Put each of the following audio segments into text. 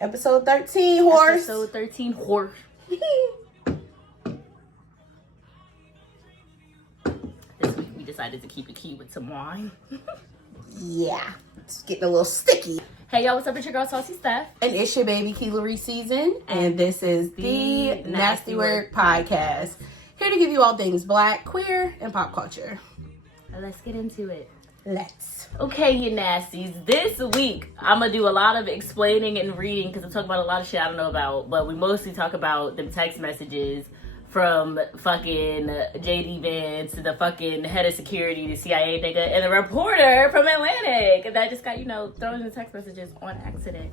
Episode 13, horse. Episode 13, horse. This week we decided to keep it key with some wine. Yeah, it's getting a little sticky. Hey y'all, what's up? It's your girl Saucy Steph. And it's your baby Keelery season. And this is the Nasty Work Podcast. Here to give you all things black, queer, and pop culture. Let's get into it. Let's. Okay, you nasties. This week, I'm going to do a lot of explaining and reading because I'm talking about a lot of shit I don't know about. But we mostly talk about them text messages from fucking JD Vance to the fucking head of security, the CIA nigga, and the reporter from Atlantic that just got, thrown in the text messages on accident.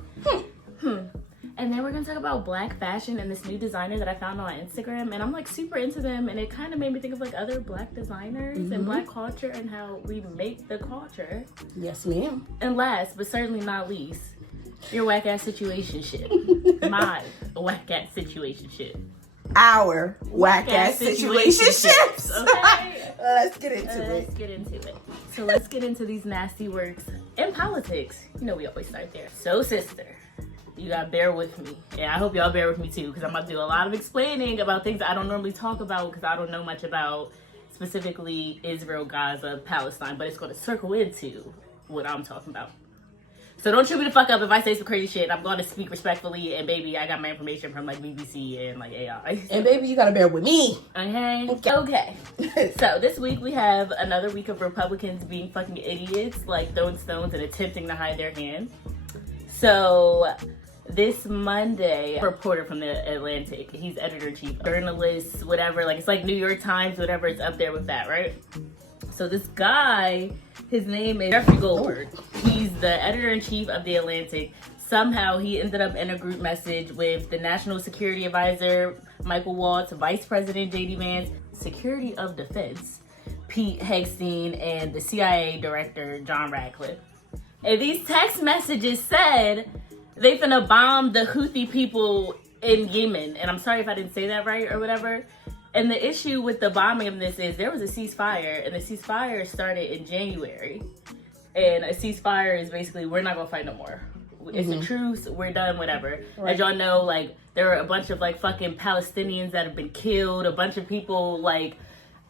And then we're going to talk about black fashion and this new designer that I found on Instagram. And I'm like super into them. And it kind of made me think of like other black designers and black culture and how we make the culture. Yes, ma'am. And last, but certainly not least, your whack ass situationship. My whack ass situationship. Our whack ass situationships. Okay. Let's get into it. Let's get into it. So let's get into these nasty works and politics. We always start there. So sister, you gotta bear with me. And I hope y'all bear with me too, because I'm about to do a lot of explaining about things I don't normally talk about because I don't know much about specifically Israel, Gaza, Palestine, but it's gonna circle into what I'm talking about. So don't shoot me the fuck up if I say some crazy shit. I'm going to speak respectfully, and baby, I got my information from like BBC and like AI. And baby, you gotta bear with me. Okay. So this week we have another week of Republicans being fucking idiots, like throwing stones and attempting to hide their hand. So this Monday, a reporter from the Atlantic, he's editor-in-chief, journalist, whatever, like it's like New York Times, whatever, it's up there with that, right? So this guy, his name is Jeffrey Goldberg. He's the editor-in-chief of the Atlantic. Somehow he ended up in a group message with the National Security Advisor, Michael Waltz, Vice President JD Vance, Secretary of Defense, Pete Hegseth, and the CIA Director, John Ratcliffe. And these text messages said they finna bomb the Houthi people in Yemen. And I'm sorry if I didn't say that right or whatever. And the issue with the bombing of this is there was a ceasefire, and the ceasefire started in January. And a ceasefire is basically, we're not gonna fight no more. It's a truce, we're done, whatever. Right. As y'all know, like, there are a bunch of, like, fucking Palestinians that have been killed. A bunch of people, like,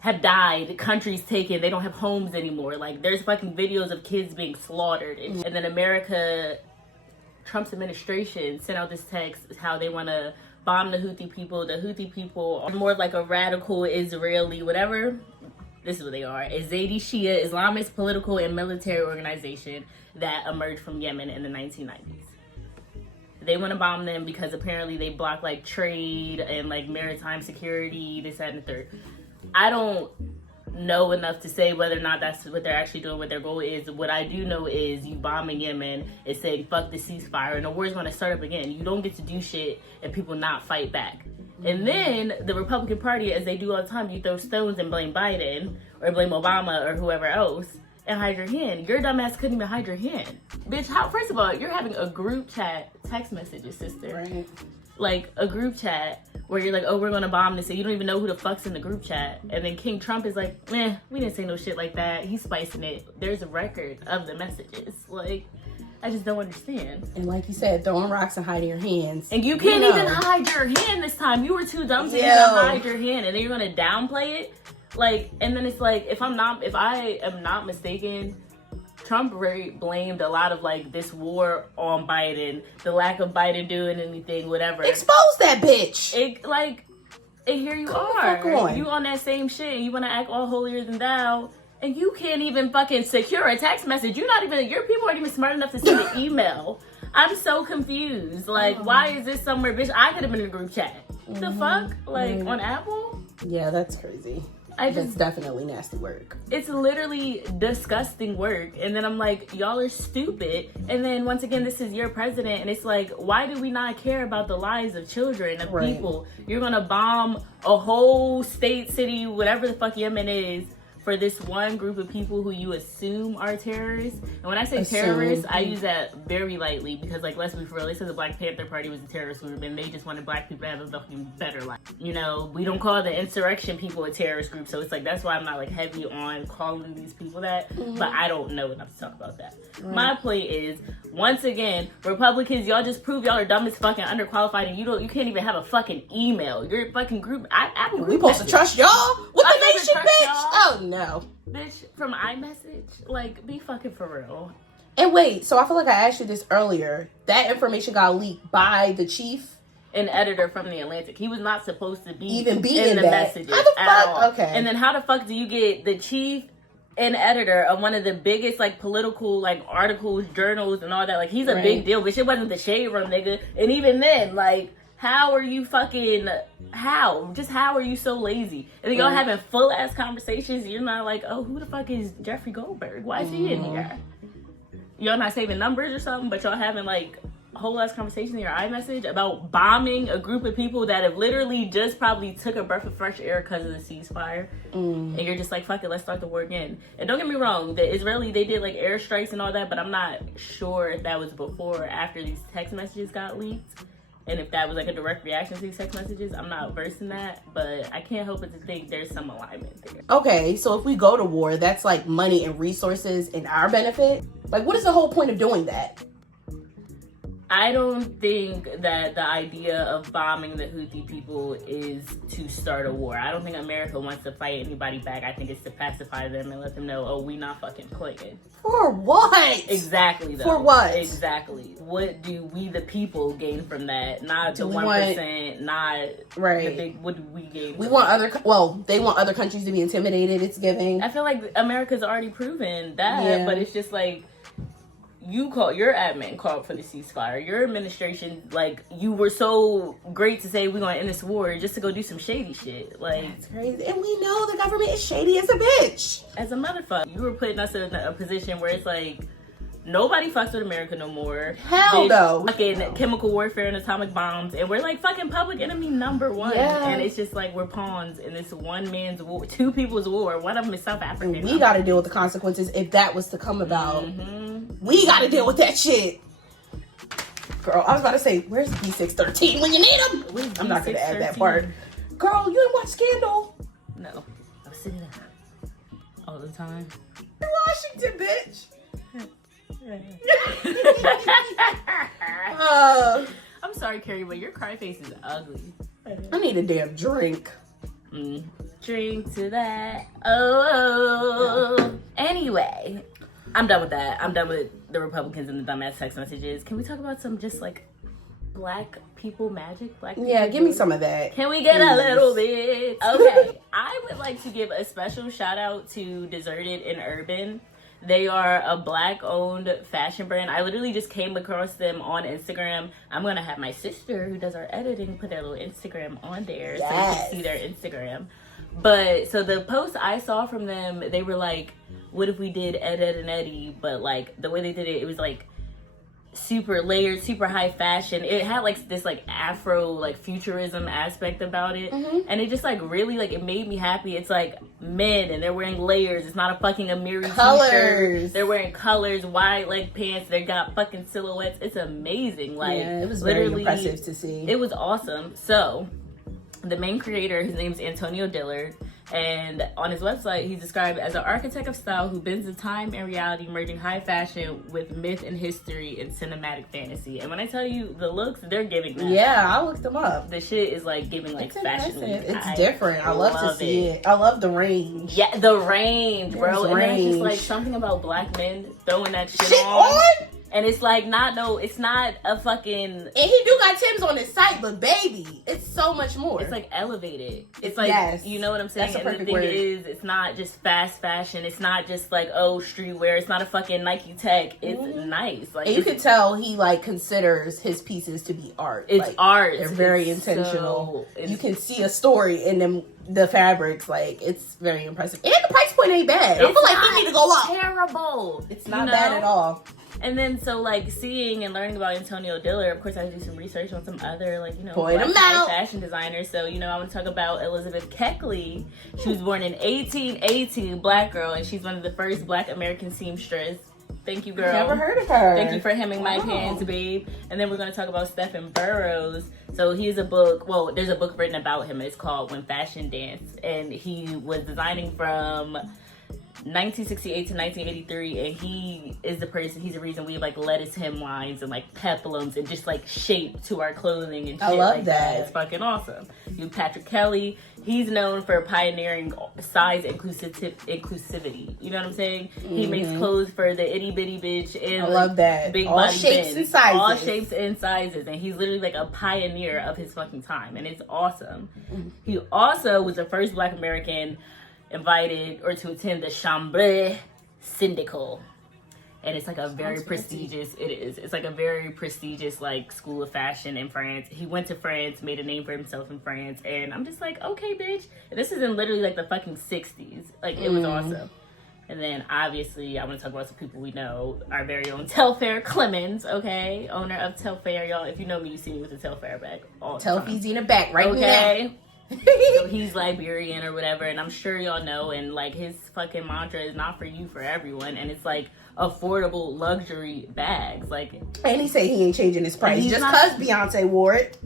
have died. Countries taken. They don't have homes anymore. Like, there's fucking videos of kids being slaughtered. And then America, Trump's administration sent out this text how they want to bomb the Houthi people. The Houthi people are more like a radical Israeli, whatever. This is what they are. A Zaidi Shia Islamist political and military organization that emerged from Yemen in the 1990s. They want to bomb them because apparently they block like trade and like maritime security, this, that, and the third. I don't know enough to say whether or not that's what they're actually doing, what their goal is. What I do know is you bombing Yemen is saying fuck the ceasefire and the war's going to start up again. You don't get to do shit and people not fight back. And then the Republican Party, as they do all the time, you throw stones and blame Biden or blame Obama or whoever else and hide your hand. Your dumb ass couldn't even hide your hand. Bitch, first of all, you're having a group chat text messages, sister. Right. Like a group chat where you're like, oh, we're gonna bomb this, and you don't even know who the fuck's in the group chat. And then King Trump is like, we didn't say no shit like that. He's spicing it. There's a record of the messages. Like, I just don't understand. And like you said, throwing rocks and hiding your hands. And you can't even hide your hand this time. You were too dumb to even hide your hand, and then you're gonna downplay it. Like, and then it's like, if I am not mistaken, Trump really blamed a lot of like this war on Biden, the lack of Biden doing anything, whatever. Expose that bitch. And here you are. You on that same shit. You want to act all holier than thou, and you can't even fucking secure a text message. Your people aren't even smart enough to send an email. I'm so confused. Like, why is this somewhere, bitch? I could have been in a group chat. The fuck? Like, on Apple? Yeah, that's crazy. That's definitely nasty work. It's literally disgusting work. And then I'm like, y'all are stupid. And then once again, this is your president. And it's like, why do we not care about the lives of children, of people? You're going to bomb a whole state, city, whatever the fuck Yemen is, for this one group of people who you assume are terrorists. And when I say terrorists, I use that very lightly because, like, let's be real, they said the Black Panther Party was a terrorist group and they just wanted black people to have a fucking better life. You know, we don't call the insurrection people a terrorist group, so it's like, that's why I'm not, like, heavy on calling these people that, but I don't know enough to talk about that. My point is, once again, Republicans, y'all just prove y'all are dumb as fucking underqualified, and you can't even have a fucking email. Your fucking group, we supposed to trust y'all with the nation, bitch. Oh no, bitch, from iMessage, like, be fucking for real. And wait, so I feel like I asked you this earlier. That information got leaked by the chief, an editor from the Atlantic. He was not supposed to be in the messages at all. Okay, and then how the fuck do you get the chief and editor of one of the biggest, like, political, like, articles, journals, and all that? Like, he's a big deal, but it wasn't the Shade Room, nigga. And even then, like, how are you fucking, how are you so lazy? And then y'all having full ass conversations, you're not like, oh, who the fuck is Jeffrey Goldberg? Why is he in here? Y'all not saving numbers or something, but y'all having, like, whole ass conversation in your iMessage about bombing a group of people that have literally just probably took a breath of fresh air because of the ceasefire. And you're just like, fuck it, let's start the war again. And don't get me wrong, the Israeli, they did, like, airstrikes and all that, but I'm not sure if that was before or after these text messages got leaked. And if that was, like, a direct reaction to these text messages. I'm not versed in that, but I can't help but to think there's some alignment there. Okay, so if we go to war, that's, like, money and resources in our benefit. Like, what is the whole point of doing that? I don't think that the idea of bombing the Houthi people is to start a war. I don't think America wants to fight anybody back. I think it's to pacify them and let them know, oh, we not fucking playing. For what? Exactly, though. For what? Exactly. What do we, the people, gain from that? Not the 1%, not the big, what do we gain? They want other countries to be intimidated, it's giving. I feel like America's already proven that, but it's just like, your admin called for the ceasefire. Your administration, like, you were so great to say we're going to end this war just to go do some shady shit. Like, that's crazy. And we know the government is shady as a bitch. As a motherfucker. You were putting us in a position where it's like, nobody fucks with America no more. Hell no. Fucking chemical warfare and atomic bombs. And we're like fucking public enemy number one. Yeah. And it's just like we're pawns in this one man's war, two people's war. One of them is South African. We got to deal with the consequences if that was to come about. We got to deal with that shit. Girl, I was about to say, where's B613 when you need him? I'm not going to add that part. Girl, you didn't watch Scandal? No. I was sitting there all the time. In Washington, bitch. I'm sorry, Carrie, but your cry face is ugly. I need a damn drink. Drink to that. Oh. Anyway, I'm done with that. I'm done with the Republicans and the dumbass text messages. Can we talk about some just, like, black people magic? Black people give me some of that. Can we get a little bit? Okay. I would like to give a special shout out to Deserted and Urban. They are a black-owned fashion brand. I literally just came across them on Instagram. I'm going to have my sister, who does our editing, put their little Instagram on there so you can see their Instagram. But, so the post I saw from them, they were like, what if we did Ed, Ed, and Eddie? But, like, the way they did it, it was, like, super layered, super high fashion. It had, like, this, like, Afro, like, futurism aspect about it. And it just, like, really, like, it made me happy. It's, like, men, and they're wearing layers. It's not a fucking Amiri t-shirt. They're wearing colors, wide leg pants. They got fucking silhouettes. It's amazing. Like, it was very impressive to see. It was awesome. So, the main creator, his name's Antonio Dillard, and on his website, he's described as an architect of style who bends the time and reality, merging high fashion with myth and history and cinematic fantasy. And when I tell you the looks, they're giving that. Yeah, I looked them up. The shit is like giving like fashion week. It's different. I love to see it. I love the range. Yeah, the range, bro. And then it's just like something about black men throwing that shit on. And it's like, it's not a fucking... And he do got Tim's on his site, but baby, it's so much more. It's like elevated. It's like, you know what I'm saying? That's a perfect and the thing word. is, it's not just fast fashion. It's not just like, oh, streetwear. It's not a fucking Nike Tech. It's nice. Like, and you can tell he like considers his pieces to be art. It's like, art. They're very intentional. You can see a story in them. The fabrics, like, it's very impressive. And the price point ain't bad. I feel like we need to go up. Terrible. It's not bad at all. And then so like seeing and learning about Antonio Dillard, of course I do some research on some other like, you know, Point black 'em out. fashion designers. So, you know, I want to talk about Elizabeth Keckley. She was born in 1818, black girl, and she's one of the first black American seamstress. Thank you, girl. Never heard of her. Thank you for hemming my pants, babe. And then we're going to talk about Stephen Burrows. So he is a book, well, there's a book written about him. It's called When Fashion Danced. And he was designing from 1968 to 1983, and he is the person, he's the reason we have like lettuce hemlines and like peplums and just like shape to our clothing and shit. I love like that. It's fucking awesome. You have Patrick Kelly. He's known for pioneering size inclusivity. You know what I'm saying? He makes clothes for the itty bitty bitch and I love that. big All body shapes bends. and sizes. All shapes and sizes. And he's literally like a pioneer of his fucking time. And it's awesome. He also was the first black American invited or to attend the Chambre Syndicale. And it's like a very prestigious, it is. It's like a very prestigious like school of fashion in France. He went to France, made a name for himself in France. And I'm just like, okay, bitch. And this is in literally like the fucking 60s. Like, it was awesome. And then obviously I want to talk about some people we know. Our very own Telfair Clemens, okay? Owner of Telfair, y'all. If you know me, you see me with a Telfair bag all the time. Telfie's in the back right Okay. now. So he's Liberian or whatever, and I'm sure y'all know, and like his fucking mantra is not for you, for everyone, and it's like affordable luxury bags. Like, And he said he ain't changing his price he's just not- because Beyonce wore it.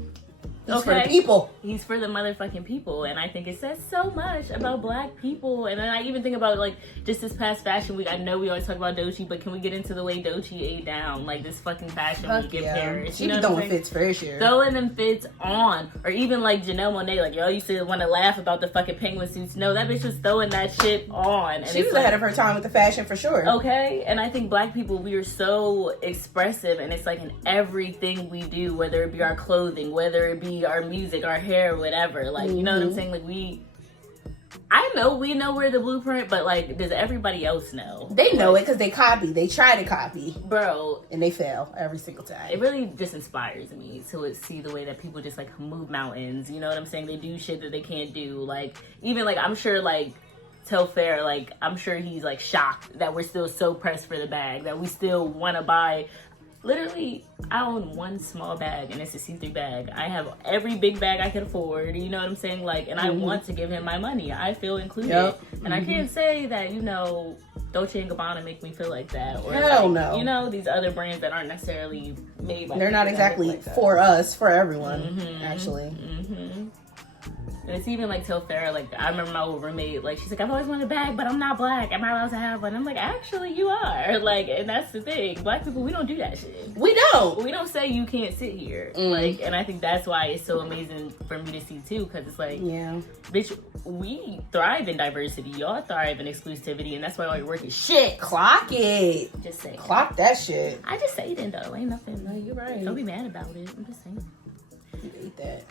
He's for the people. He's for the motherfucking people. And I think it says so much about black people. And then I even think about, like, just this past fashion week. I know we always talk about Doechii, but can we get into the way Doechii ate down? Like, this fucking fashion week in Paris. She You know be what I'm throwing saying? fits for sure. Throwing them fits on. Or even, like, Janelle Monáe. Like, y'all used to want to laugh about the fucking penguin suits. No, that bitch was throwing that shit on. And She was ahead of her time with the fashion for sure. Okay, and I think black people, we are so expressive, and it's like in everything we do, whether it be our clothing, whether it be our music, our hair, whatever. Like, you know what I'm saying? Like, I know we know we're the blueprint, but like, does everybody else know? They know it because they copy. They try to copy. Bro. And they fail every single time. It really just inspires me to see the way that people just like move mountains. You know what I'm saying? They do shit that they can't do. Like, even like, I'm sure like, Telfair, like, I'm sure he's like shocked that we're still so pressed for the bag, that we still want to buy. Literally, I own one small bag, and it's a see-through bag. I have every big bag I can afford, you know what I'm saying? Like, and I want to give him my money. I feel included. Yep. And I can't say that, you know, Dolce & Gabbana make me feel like that. Or Hell like, no. you know, these other brands that aren't necessarily made by They're not people that look exactly like that. for us, for everyone, actually. And it's even like Telfair, like I remember my old roommate, like she's like, I've always wanted a bag, but I'm not black. Am I allowed to have one? I'm like, actually you are. Like, and that's the thing. Black people, we don't do that shit. We don't. We don't say you can't sit here. Like, and I think that's why it's so amazing for me to see too, because it's like, Yeah. bitch, we thrive in diversity. Y'all thrive in exclusivity, and that's why all your work is shit. Clock it. Just saying. Clock that shit. I just say it though. Ain't nothing. No, you're right. Don't be mad about it. I'm just saying. You ate that.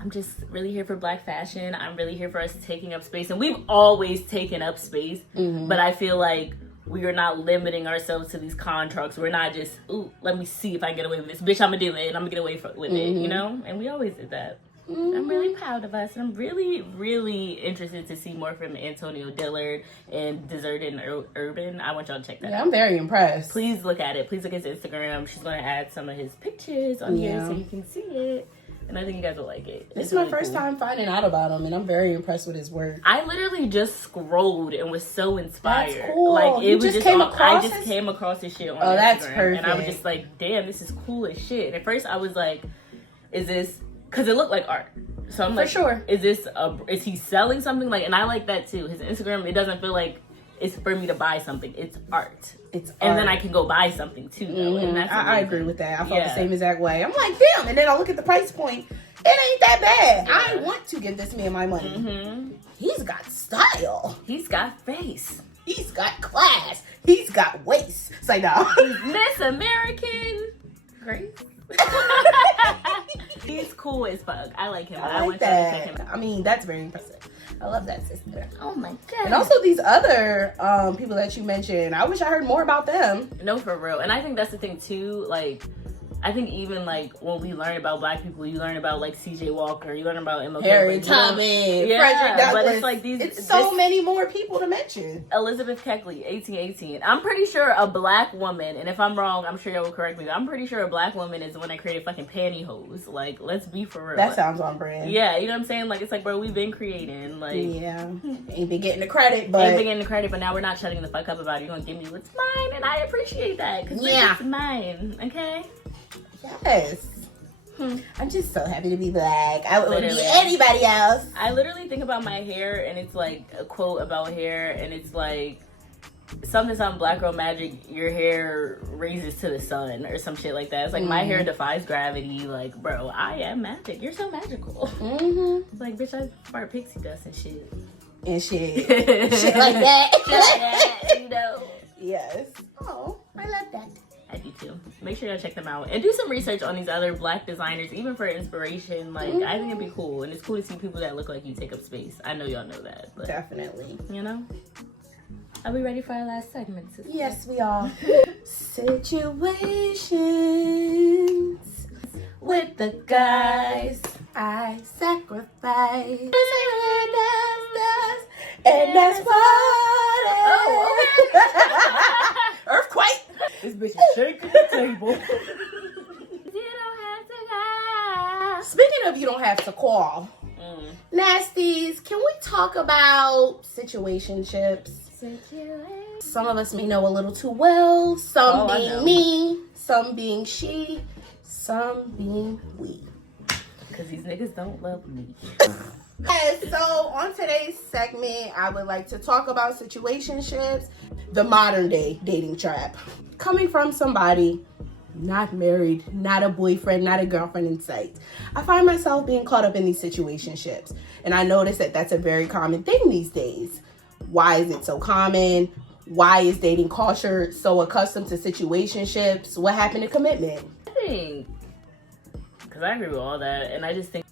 I'm just really here for black fashion. I'm really here for us taking up space. And we've always taken up space. But I feel like we are not limiting ourselves to these contracts. We're not just, ooh, let me see if I can get away with this. Bitch, I'm going to do it. And I'm going to get away with it, you know? And we always did that. I'm really proud of us. And I'm really, really interested to see more from Antonio Dillard and Deserted and Urban. I want y'all to check that out. I'm very impressed. Please look at it. Please look at his Instagram. She's going to add some of his pictures on here so you can see it. And I think you guys will like it. This is my first time finding out about him, and I'm very impressed with his work. I literally just scrolled and was so inspired. That's cool. Like, it You was just just came I across just this? came across this shit on Oh, Instagram. that's And I was perfect. just like, damn, this is cool as shit. And at first I was like, is this, because it looked like art. So I'm like, sure. Is he selling something? Like, and I like that too. His Instagram, it doesn't feel like it's for me to buy something. It's art. It's And art. then I can go buy something too, though. And that's I amazing. agree with that. I felt the Yeah. same exact way. I'm like, damn. And then I look at the price point. It ain't that bad. I want to give this man my money. He's got style. He's got face. He's got class. He's got waist. It's like, no. Miss American Grace. He's cool as fuck. I like him. I like want y'all to check that. him out. I mean, that's very impressive. I love that sister. Oh my god. And also these other people that you mentioned, I wish I heard more about them. No, for real. And I think that's the thing too. Like, I think even like when we learn about black people, you learn about like CJ Walker, you learn about MLK, Harriet Tubman, Frederick Douglass. But it's like it's so many more people to mention. Elizabeth Keckley, 1818. I'm pretty sure a black woman, and if I'm wrong, I'm sure y'all will correct me, but I'm pretty sure a black woman is the one that created fucking pantyhose. Like, let's be for real. That sounds on brand. Yeah, you know what I'm saying? Like, it's like, bro, we've been creating. Like, yeah, ain't been getting the credit, but now we're not shutting the fuck up about it. You're gonna give me what's mine, and I appreciate that because it's mine. Okay. Yes. I'm just so happy to be black. I wouldn't be anybody else. I literally think about my hair, and it's like a quote about hair, and it's like something Black Girl Magic, your hair raises to the sun or some shit like that. It's like my hair defies gravity. Like, bro, I am magic. You're so magical. It's like, bitch, I fart pixie dust and shit. Shit like that. Shit like that, you know. Yes. Oh, I love that. I do too. Make sure y'all check them out and do some research on these other black designers, even for inspiration. Like, I think it'd be cool, and it's cool to see people that look like you take up space. I know y'all know that, but definitely. You know. Are we ready for our last segment, sister? Yes, we are. Situations with the guys I sacrifice. And that's what it is. Earthquake. This bitch is shaking the table. You don't have to call. Speaking of you don't have to call. Nasties, can we talk about situationships? Some of us may know a little too well. Some being me, some being she, some being we. Because these niggas don't love me. So on today's segment, I would like to talk about situationships, the modern day dating trap. Coming from somebody not married, not a boyfriend, not a girlfriend in sight, I find myself being caught up in these situationships. And I notice that that's a very common thing these days. Why is it so common? Why is dating culture so accustomed to situationships? What happened to commitment? I think, because I agree with all that, and I just think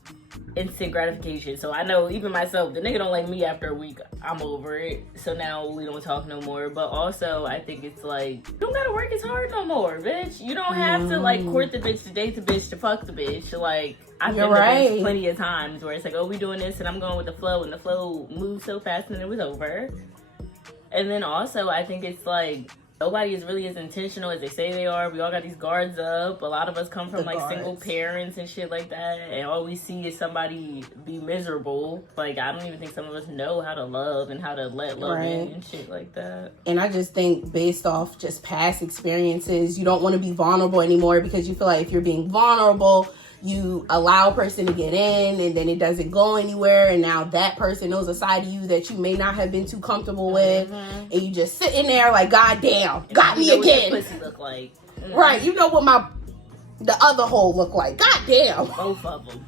instant gratification. So I know even myself, the nigga don't like me after a week, I'm over it. So now we don't talk no more. But also I think it's like, you don't gotta work as hard no more, bitch. You don't have to like court the bitch, to date the bitch, to fuck the bitch. Like, I've been to plenty of times where it's like, oh, we doing this and I'm going with the flow, and the flow moves so fast and it was over. And then also I think it's like, nobody is really as intentional as they say they are. We all got these guards up. A lot of us come from like single parents and shit like that. And all we see is somebody be miserable. Like, I don't even think some of us know how to love and how to let love in and shit like that. And I just think based off just past experiences, you don't want to be vulnerable anymore because you feel like if you're being vulnerable, you allow a person to get in and then it doesn't go anywhere, and now that person knows a side of you that you may not have been too comfortable with, and you just sitting there like, God damn, got me again. What your pussy look like. Right, you know what the other hole look like. God damn. Both of them.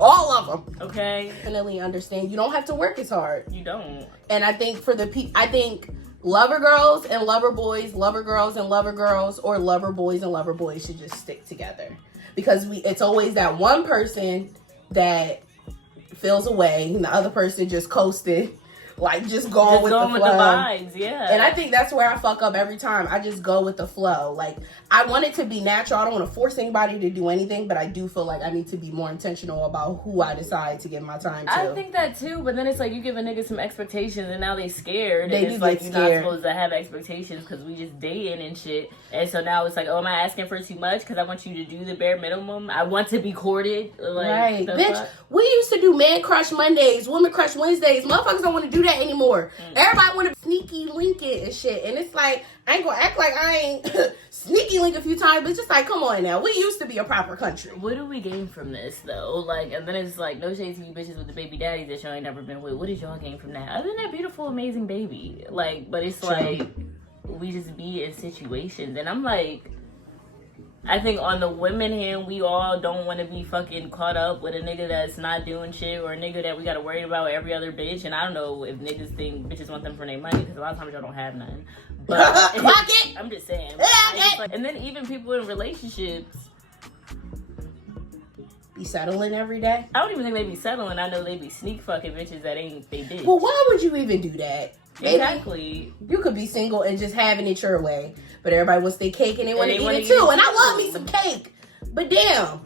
All of them. Okay. Definitely understand. You don't have to work as hard. You don't. And I think for I think lover girls and lover boys, lover girls and lover girls, or lover boys and lover boys should just stick together. Because it's always that one person that feels away and the other person just coasted, like just going with the vibes, yeah. And I think that's where I fuck up every time. I just go with the flow. Like, I want it to be natural. I don't want to force anybody to do anything, but I do feel like I need to be more intentional about who I decide to give my time to. I think that too, but then it's like you give a nigga some expectations and now they scared. They and it's like you're not supposed to have expectations because we just dating and shit. And so now it's like, oh, am I asking for too much? Because I want you to do the bare minimum. I want to be courted. Like, right. Bitch, we used to do man crush Mondays, woman crush Wednesdays. Motherfuckers don't want to do that anymore. Everybody want to sneaky link it and shit. And it's like, I ain't gonna act like I ain't sneaky link a few times, but it's just like, come on now. We used to be a proper country. What do we gain from this, though? Like, and then it's like, no shade to you bitches with the baby daddies that y'all ain't never been with. What did y'all gain from that? Other than that beautiful, amazing baby. Like, but it's like, we just be in situations. And I'm like, I think on the women hand, we all don't want to be fucking caught up with a nigga that's not doing shit, or a nigga that we got to worry about every other bitch. And I don't know if niggas think bitches want them for their money, because a lot of times y'all don't have none. But I'm just saying. And then even people in relationships be settling every day. I don't even think they be settling. I know they be sneak fucking bitches that ain't they bitch. Well, why would you even do that? Maybe Exactly. you could be single and just having it your way, but everybody wants their cake and they want to wanna eat it too. And I love me some cake, but damn.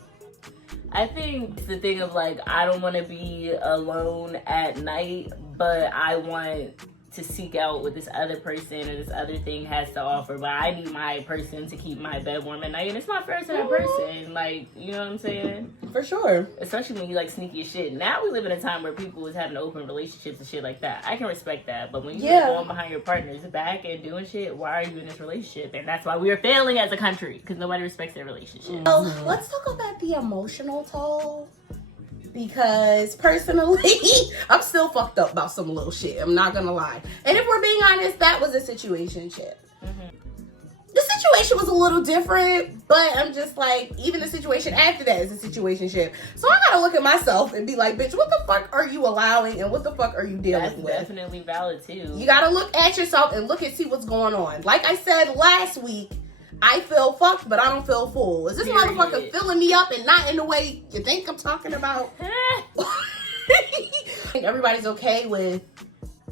I think it's the thing of like, I don't want to be alone at night, but I want to seek out what this other person or this other thing has to offer. But I need my person to keep my bed warm at night, and it's not fair to that person. Like, you know what I'm saying? For sure. Especially when you like sneaky as shit. Now we live in a time where people is having open relationships and shit like that. I can respect that, but when you are going behind your partner's back and doing shit, why are you in this relationship? And that's why we are failing as a country, because nobody respects their relationship. So let's talk about the emotional toll. Because personally, I'm still fucked up about some little shit. I'm not gonna lie. And if we're being honest, that was a situationship. The situation was a little different, but I'm just like, even the situation after that is a situationship. So I gotta look at myself and be like, bitch, what the fuck are you allowing and what the fuck are you dealing with? That's definitely valid too. You gotta look at yourself and look and see what's going on. Like I said last week, I feel fucked, but I don't feel full. Is this motherfucker filling me up and not in the way you think I'm talking about? I think everybody's okay with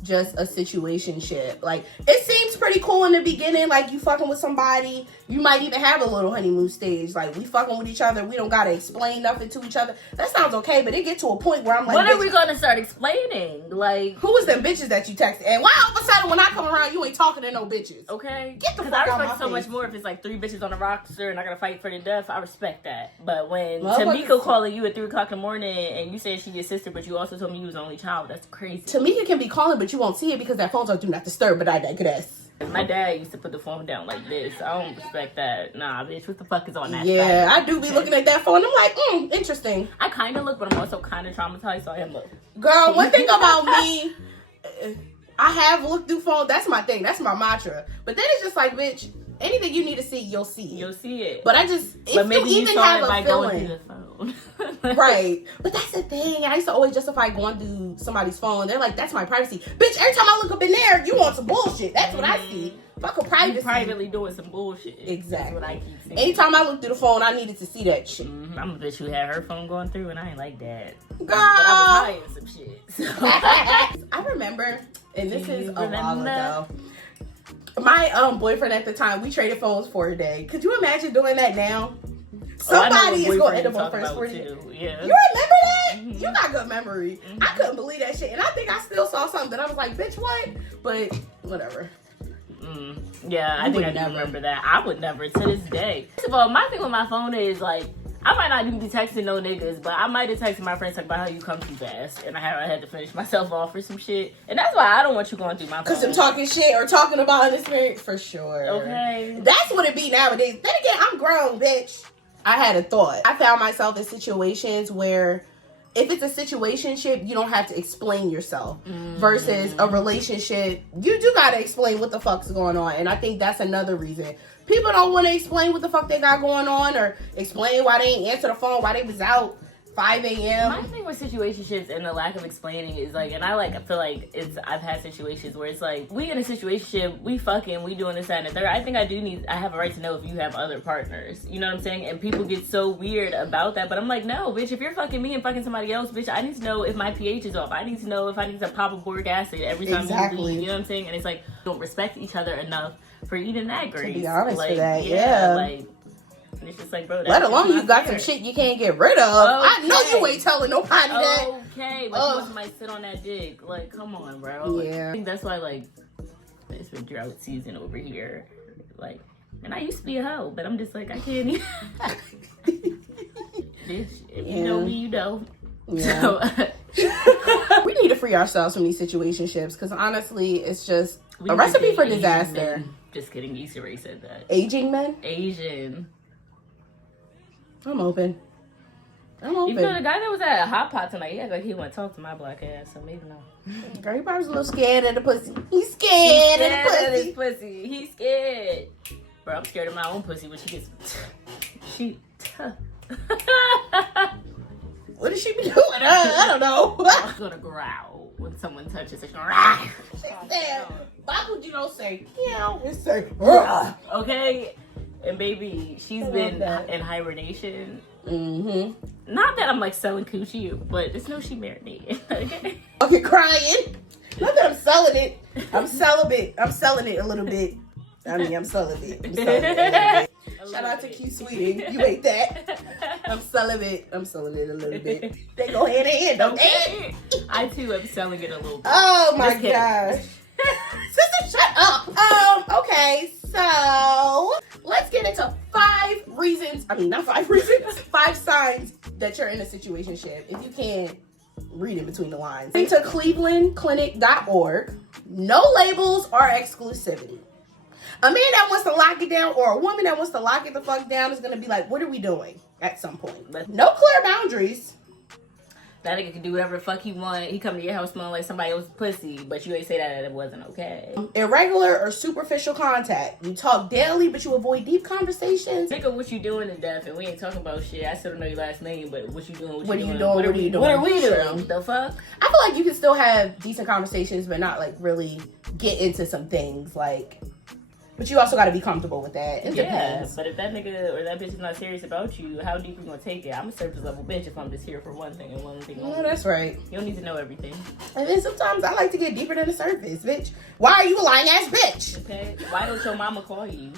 just a situationship. Like, it seems pretty cool in the beginning. Like, you fucking with somebody. You might even have a little honeymoon stage. Like, we fucking with each other. We don't gotta explain nothing to each other. That sounds okay, but it get to a point where I'm like, when are we gonna start explaining? Like, who was them bitches that you texted? And why all of a sudden when I come around, you ain't talking to no bitches? Okay. Get the fuck I out respect my so face. much more if it's like 3 bitches on a roster and I gotta fight for the death. I respect that. But when Motherfuckers- Tamika calling you at 3 o'clock in the morning and you said she your sister, but you also told me you was the only child, that's crazy. Tamika can be calling, but you won't see it because that phone's on do not disturb, but I digress. My dad used to put the phone down like this. I don't respect that. Nah, bitch, what the fuck is on that Yeah, side? I do be looking at that phone. I'm like, interesting. I kind of look, but I'm also kind of traumatized, so I am look. Girl, one thing about me, I have looked through phone. That's my thing. That's my mantra. But then it's just like, bitch, anything you need to see, you'll see. You'll see it. But I just, but if maybe you you even saw have it by a going feeling. through the phone. Right. But that's the thing. I used to always justify going through somebody's phone. They're like, that's my privacy. Bitch, every time I look up in there, you want some bullshit. That's what I see. Fuck a privacy. You privately doing some bullshit. Exactly. That's what I keep seeing. Anytime I look through the phone, I needed to see that shit. I'm a bitch who had her phone going through, and I ain't like that. Girl. But I was hiding some shit. So. I remember, and this is a while ago. My boyfriend at the time, we traded phones for a day. Could you imagine doing that now? Somebody is going to end up on first 40. Yeah. You remember that? You got good memory. I couldn't believe that shit. And I think I still saw something that I was like, bitch, what? But whatever. Yeah, I think I do remember that. I would never to this day. First of all, my thing with my phone is like, I might not even be texting no niggas, but I might have texted my friends like about how you come too fast, and I had to finish myself off for some shit, and that's why I don't want you going through my phone. Because I'm talking shit or talking about an experience for sure. Okay. That's what it be nowadays. Then again, I'm grown, bitch. I had a thought. I found myself in situations where if it's a situationship, you don't have to explain yourself. Versus a relationship, you do gotta explain what the fuck's going on. And I think that's another reason. People don't want to explain what the fuck they got going on or explain why they ain't answer the phone, why they was out 5 a.m. My thing with situationships and the lack of explaining is like, and I feel like I've had situations where it's like, we in a situationship, we fucking, we doing this, that, and the third. I think I have a right to know if you have other partners. You know what I'm saying? And people get so weird about that. But I'm like, no, bitch, if you're fucking me and fucking somebody else, bitch, I need to know if my pH is off. I need to know if I need to pop a boric acid every time you leave. You know what I'm saying? And it's like, don't respect each other enough for eating that grace. To be honest like, for that, yeah. Like, and it's just like, bro, let alone you got some shit you can't get rid of. Okay. I know you ain't telling nobody that. Okay, but you want somebody sit on that dick. Like, come on, bro. Yeah. I think that's why, like, it's been drought season over here. Like, and I used to be a hoe, but I'm just like, I can't even. Bitch, if you know me, you know. Yeah. So, we need to free ourselves from these situationships because honestly, it's just a recipe for disaster. Just kidding. Issa Rae said that. Aging men? Asian. I'm open. Even though the guy that was at Hot Pot tonight, he acted like he wouldn't talk to my black ass, so maybe no. Girl, he probably was a little scared of the pussy. He's scared of his pussy. He's scared. Bro, I'm scared of my own pussy when she gets... What does she be doing? I don't know. I'm gonna growl when someone touches it. Bible, you don't say, it's say, okay? And baby, she's been in hibernation. Mm-hmm. Not that I'm like selling coochie, but just know she marinated. Okay? Okay, crying. Not that I'm selling it. I'm celibate. I'm selling it a little bit. I'm celibate. I'm selling it a little bit. Shout out to Q Sweetie. You ate that. I'm celibate. I'm selling it a little bit. They go hand in hand, don't they? I too am selling it a little bit. Oh my gosh. Sister, shut up. Okay, so let's get into 5 reasons. I mean, not 5 reasons. 5 signs that you're in a situationship. If you can't read in between the lines. To clevelandclinic.org. No labels or exclusivity. A man that wants to lock it down or a woman that wants to lock it the fuck down is going to be like, what are we doing at some point? No clear boundaries. That nigga can do whatever the fuck he want. He come to your house smelling like somebody else's pussy, but you ain't say that it wasn't okay. Irregular or superficial contact. You talk daily, but you avoid deep conversations. Nigga, what you doing in death? And we ain't talking about shit. I still don't know your last name, but what you doing? What are you doing? What are we doing? What are we doing? The fuck? I feel like you can still have decent conversations, but not like really get into some things like. But you also got to be comfortable with that. It depends. But if that nigga or that bitch is not serious about you, how deep you gonna take it? I'm a surface level bitch if I'm just here for one thing and one thing only. No, that's right. You don't need to know everything. And then sometimes I like to get deeper than the surface, bitch. Why are you a lying ass bitch? Okay. Why don't your mama call you?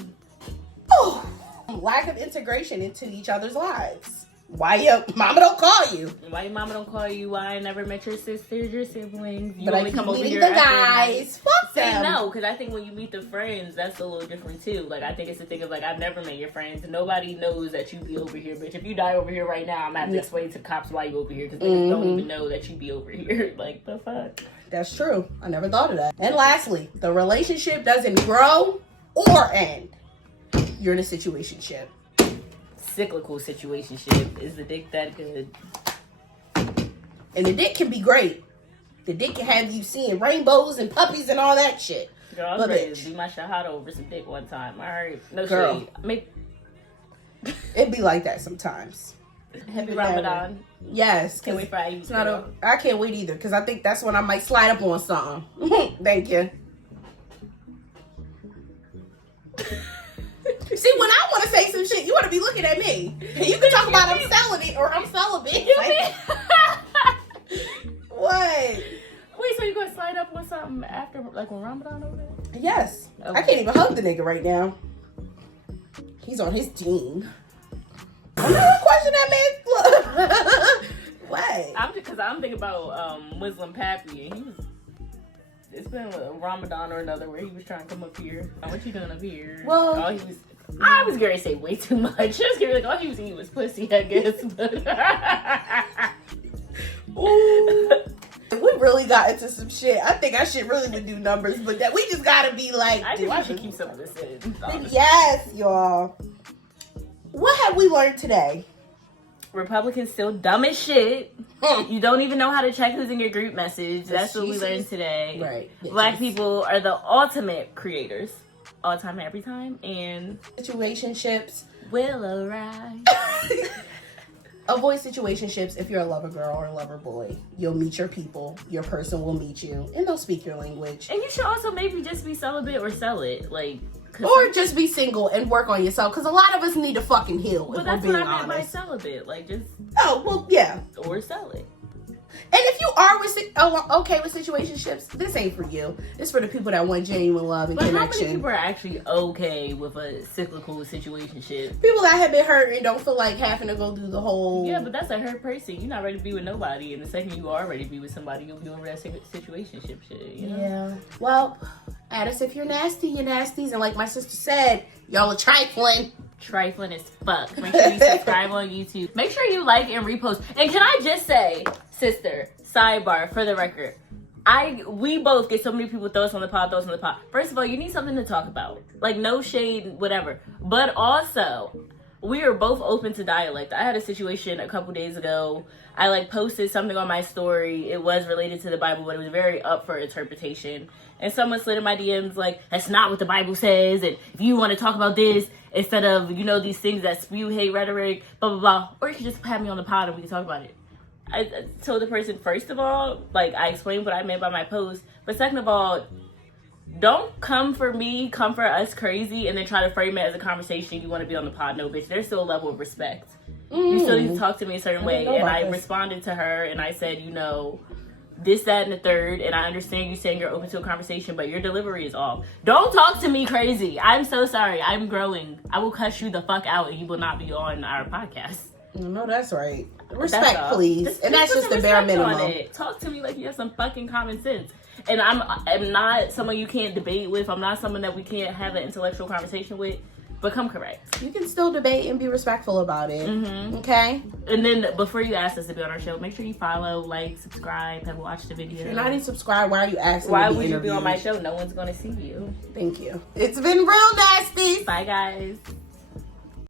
Oh, lack of integration into each other's lives. Why your mama don't call you? Why your mama don't call you? Why I never met your sisters, your siblings? You but only come over here the guys. Fuck them. No, because I think when you meet the friends, that's a little different too. Like I think it's the thing of like I've never met your friends. Nobody knows that you be over here, bitch. If you die over here right now, I'm gonna have to explain to cops why you over here because they don't even know that you be over here. Like the fuck. That's true. I never thought of that. And lastly, the relationship doesn't grow or end. You're in a situationship. Cyclical situationship. Is the dick that good? And the dick can be great. The dick can have you seeing rainbows and puppies and all that shit. Girl, I was ready to do my shahada over some dick one time. Alright. No girl. Shade. It'd be like that sometimes. Happy Ramadan. Yes. Can't wait for you. I can't wait either because I think that's when I might slide up on something. Thank you. See, when I want to say some shit, you want to be looking at me. You can talk about I'm selling it or I'm celibate. Like, what? Wait, so you gonna slide up on something after, like, when Ramadan over there? Yes. Okay. I can't even hug the nigga right now. He's on his team. I'm not question that man. What? I'm thinking about Muslim Pappy, and he was. It's been a Ramadan or another where he was trying to come up here. Oh, what you doing up here? Well, I was gonna say way too much. I was gonna be like, all he was eating was pussy, I guess. But ooh, we really got into some shit. I think our shit really would do numbers, but that we just gotta be like. I think we should keep some of this in. Honestly. Yes, y'all. What have we learned today? Republicans still dumb as shit. You don't even know how to check who's in your group message. That's what we learned today. Right. Black people are the ultimate creators. All time, every time. And situationships will arise. Avoid situationships if you're a lover girl or a lover boy. You'll meet your people. Your person will meet you. And they'll speak your language. And you should also maybe just be celibate or sell it. Like... Or just be single and work on yourself. Because a lot of us need to fucking heal. But that's what I meant by celibate. Like, just... Oh, well, yeah. Or sell it. And if you are okay with situationships, this ain't for you. It's for the people that want genuine love and connection. But how many people are actually okay with a cyclical situationship? People that have been hurt and don't feel like having to go through the whole... Yeah, but that's a hurt person. You're not ready to be with nobody. And the second you are ready to be with somebody, you'll be over that situationship shit, you know? Yeah. Well, Addis, if you're nasty, you're nasties. And like my sister said, y'all are trifling. Trifling as fuck. Make sure you subscribe on YouTube. Make sure you like and repost. And can I just say, sister, sidebar, for the record, we both get so many people throw us on the pod. First of all, you need something to talk about. Like, no shade, whatever. But also, we are both open to dialect. I had a situation a couple days ago. I posted something on my story. It was related to the Bible, but it was very up for interpretation. And someone slid in my DMs like, that's not what the Bible says. And if you want to talk about this, instead of, these things that spew hate rhetoric, blah, blah, blah. Or you can just have me on the pod and we can talk about it. I told the person, first of all, I explained what I meant by my post. But second of all, don't come for me, come for us crazy, and then try to frame it as a conversation you want to be on the pod. No, bitch, there's still a level of respect. You still need to talk to me a certain way. And I responded to her and I said, this, that, and the third, and I understand you saying you're open to a conversation, but your delivery is off. Don't talk to me crazy. I'm so sorry. I'm growing. I will cuss you the fuck out, and you will not be on our podcast. No, that's right. Respect, please. And that's just the bare minimum. Talk to me like you have some fucking common sense. And I'm not someone you can't debate with. I'm not someone that we can't have an intellectual conversation with. Become correct. You can still debate and be respectful about it. Mm-hmm. Okay? And then before you ask us to be on our show, make sure you follow, like, subscribe, have watched the video. If you're not even subscribed, why are you asking Why to be would interviewed? you be on my show? No one's going to see you. Thank you. It's been real nasty. Bye, guys.